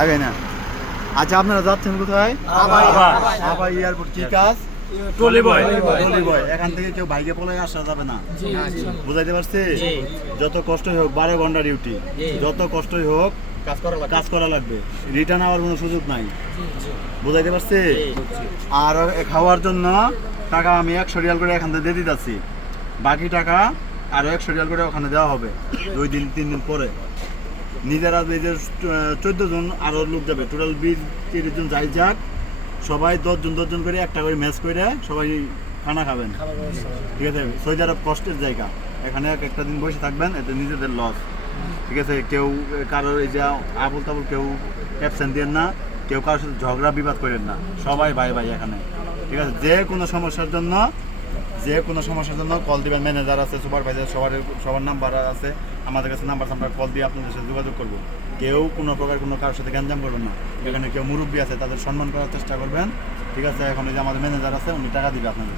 আগে না। আচ্ছা আপনারা যাচ্ছেন কোথায়? আবার এয়ারপোর্ট। কি কাজ? ট্রলি বয়। ট্রলি বয়। এখান থেকে কেউ বাইকে পলে আসা যাবে না, বুঝাইতে পারছি? যত কষ্টই হোক 12 ঘন্টা ডিউটি, যত কষ্টই হোক কাজ করা লাগবে, রিটার্ন হওয়ার কোনো সুযোগ নাই, বুঝাইতে পারছি? আর খাওয়ার জন্য টাকা আমি 100 রিয়াল করে এখান থেকে দিয়ে দিতেছি, বাকি টাকা আরো 100 রিয়াল করে ওখানে দেওয়া হবে 2 দিন 3 দিন পরে। নিজেরা এই যে 14 জন আরো লোক যাবে, টোটাল 20-30 জন যাই যাক, সবাই 10 জন করে একটা করে ম্যাচ করে সবাই খানা খাবেন, ঠিক আছে? সৌদি আরব কষ্টের জায়গা, এখানে একটা দিন বসে থাকবেন, এতে নিজেদের লস, ঠিক আছে? কেউ কারোর এই যে আবুল তাবুল কেউ অ্যাবসেন্ট দেন না, কেউ কারোর সাথে ঝগড়া বিবাদ করেন না, সবাই ভাই ভাই এখানে, ঠিক আছে? যে কোনো সমস্যার জন্য কল দিবেন, ম্যানেজার আছে, সুপারভাইজার, সবার নাম্বার আছে আমাদের কাছে, নাম্বার কল দিয়ে আপনাদের সাথে যোগাযোগ করবো। কেউ কোনো প্রকার কারোর সাথে গ্যাঞ্জাম করবেন না, এখানে কেউ মুরব্বী আছে তাদের সম্মান করার চেষ্টা করবেন, ঠিক আছে? এখন এই যে আমাদের ম্যানেজার আছে, উনি টাকা দিবে আপনাদের।